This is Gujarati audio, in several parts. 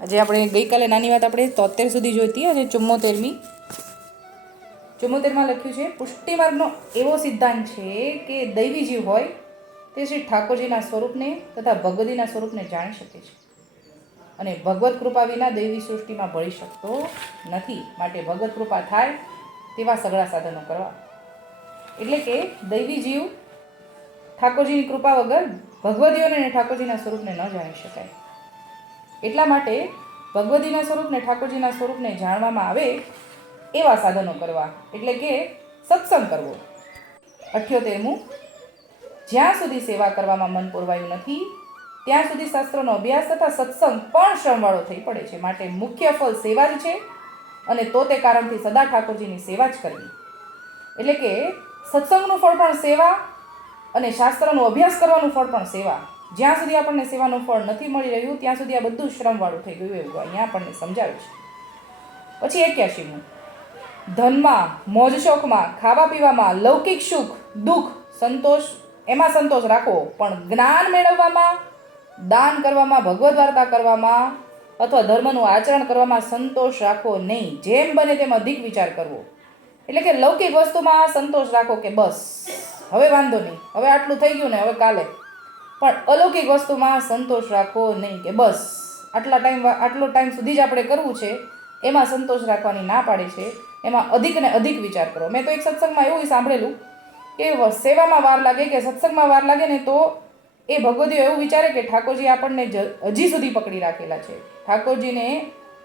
આજે આપણે ગઈકાલે નાની વાત આપણે તોતેર સુધી જોઈતી આજે ચુમ્મોતેરમી. ચુમ્મોતેરમાં લખ્યું છે, પુષ્ટિમાર્ગનો એવો સિદ્ધાંત છે કે દૈવી જીવ હોય, તે શ્રી ઠાકોરજીના સ્વરૂપને તથા ભગવતીના સ્વરૂપને જાણી શકે છે. અને ભગવત કૃપા વિના દૈવી સૃષ્ટિમાં ભળી શકતો નથી. માટે ભગવત કૃપા થાય તેવા સગળા સાધનો કરવા. એટલે કે દૈવી જીવ ઠાકોરજીની કૃપા વગર ભગવતીઓને અને ઠાકોરજીના સ્વરૂપને ન જાણી શકાય. એટલા માટે ભગવતીના સ્વરૂપને, ઠાકોરજીના સ્વરૂપને જાણવામાં આવે એવા સાધનો કરવા. એટલે કે સત્સંગ કરવો. અઠ્યોતેરમું, જ્યાં સુધી સેવા કરવામાં મન પૂરવાયું નથી, ત્યાં સુધી શાસ્ત્રોનો અભ્યાસ તથા સત્સંગ પણ શ્રમવાળો થઈ પડે છે. માટે મુખ્ય ફળ સેવા જ છે અને તો તે કારણથી સદા ઠાકોરજીની સેવા જ કરવી. એટલે કે સત્સંગનું ફળ પણ સેવા અને શાસ્ત્રનો અભ્યાસ કરવાનું ફળ પણ સેવા. જ્યાં સુધી આપણને સેવાનું ફળ નથી મળી રહ્યું, ત્યાં સુધી આ બધું શ્રમવાળું થઈ ગયું એવું અહીંયા આપણને સમજાવે છે. પછી એક્યાશીમું. ધનમાં, મોજ શોખમાં, ખાવા પીવામાં લૌકિક સુખ, દુઃખ, સંતોષ, એમાં સંતોષ રાખો પણ જ્ઞાન મેળવવામાં, દાન કરવામાં, ભગવદ્ વાર્તા કરવામાં અથવા ધર્મનું આચરણ કરવામાં સંતોષ રાખો નહીં. જેમ બને તેમ અધિક વિચાર કરવો. એટલે કે લૌકિક વસ્તુમાં સંતોષ રાખો કે બસ. હવે વાંધો નહીં. હવે આટલું થઈ ગયું ને હવે કાલે. પણ અલૌકિક વસ્તુમાં સંતોષ રાખવો નહીં કે બસ. આટલા ટાઈમ આટલો ટાઈમ સુધી જ આપણે કરવું છે, એમાં સંતોષ રાખવાની ના પાડે છે, એમાં અધિક ને અધિક વિચાર કરો. મેં તો એક સત્સંગમાં એવું સાંભળેલું કે સેવામાં વાર લાગે કે સત્સંગમાં વાર લાગે ને તો એ ભગવતીઓ એવું વિચારે કે ઠાકોરજી આપણને હજી સુધી પકડી રાખેલા છે. ઠાકોરજીને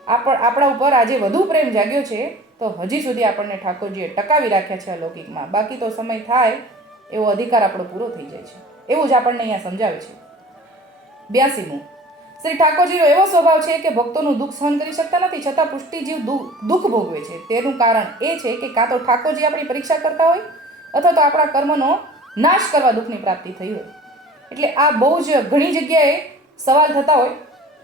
આપણ આપણા ઉપર આજે વધુ પ્રેમ જાગ્યો છે, તો હજી સુધી આપણને ઠાકોરજીએ ટકાવી રાખ્યા છે અલૌકિકમાં. બાકી તો સમય થાય, એવો અધિકાર આપણો પૂરો થઈ જાય છે. એવું જ આપણને અહીંયા સમજાવે છે. બ્યાસીમું શ્રી ઠાકોરજીનો એવો સ્વભાવ છે કે ભક્તોનું દુઃખ સહન કરી શકતા નથી, છતાં પુષ્ટિજીવ દુઃખ ભોગવે છે. તેનું કારણ એ છે કે કાં તો ઠાકોરજી આપણી પરીક્ષા કરતા હોય, અથવા તો આપણા કર્મનો નાશ કરવા દુઃખની પ્રાપ્તિ થઈ હોય. એટલે આ બહુ જ ઘણી જગ્યાએ સવાલ થતા હોય.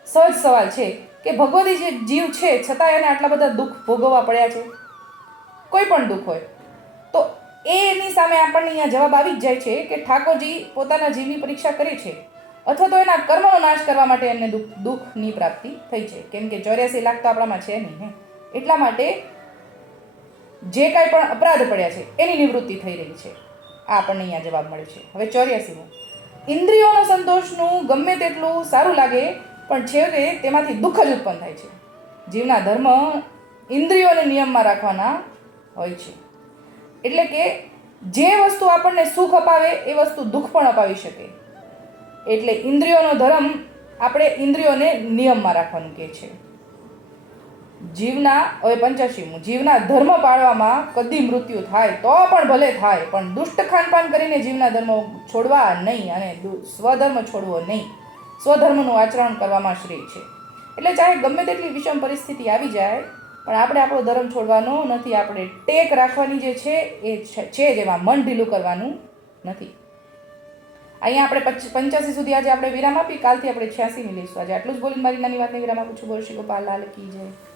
સહજ સવાલ છે કે ભગવતી જે જીવ છે છતાં એને આટલા બધા દુઃખ ભોગવવા પડ્યા છે. કોઈ પણ દુઃખ હોય. એની સામે આપણને અહીંયા જવાબ આવી જ જાય છે કે ઠાકોરજી પોતાના જીવની પરીક્ષા કરે છે અથવા તો એના કર્મનો નાશ કરવા માટે એમને દુઃખ, દુઃખની પ્રાપ્તિ થઈ છે. કેમ કે ચોર્યાસી લાખ તો આપણામાં છે નહીં એટલા માટે જે કાંઈ પણ અપરાધ પડ્યા છે, એની નિવૃત્તિ થઈ રહી છે. આ આપણને અહીંયા જવાબ મળે છે. હવે ચોર્યાસીમું. ઇન્દ્રિયોનો સંતોષનું ગમે તેટલું સારું લાગે, પણ છેવટે તેમાંથી દુઃખ જ ઉત્પન્ન થાય છે. જીવના ધર્મ ઇન્દ્રિયોને નિયમમાં રાખવાના હોય છે. એટલે કે જે વસ્તુ આપણને સુખ અપાવે, એ વસ્તુ દુઃખ પણ અપાવી શકે. એટલે ઇન્દ્રિયોનો ધર્મ આપણે ઇન્દ્રિયોને નિયમમાં રાખવાનું કહે છે. જીવના, હવે પંચાશીમું જીવના ધર્મ પાળવામાં કદી મૃત્યુ થાય તો પણ ભલે થાય, પણ દુષ્ટ ખાનપાન કરીને જીવના ધર્મ છોડવા નહીં અને સ્વધર્મ છોડવો નહીં. સ્વધર્મનું આચરણ કરવામાં શ્રેય છે. એટલે ચાહે ગમે તેટલી વિષમ પરિસ્થિતિ આવી જાય પણ આપણે આપણો ધર્મ છોડવાનો નથી, આપણે ટેક રાખવાની જે છે, એ છે જેમાં મન ઢીલું કરવાનું નથી. અહીંયા આપણે પચ- પંચ્યાસી સુધી આજે આપણે વિરામ આપી. કાલથી આપણે છ્યાસી મિલીશું આજે આટલું જ બોલીને મારી નાની વાતને વિરામ આપું છું. બોલ શ્રી ગોપાલ, લાલ કી જય.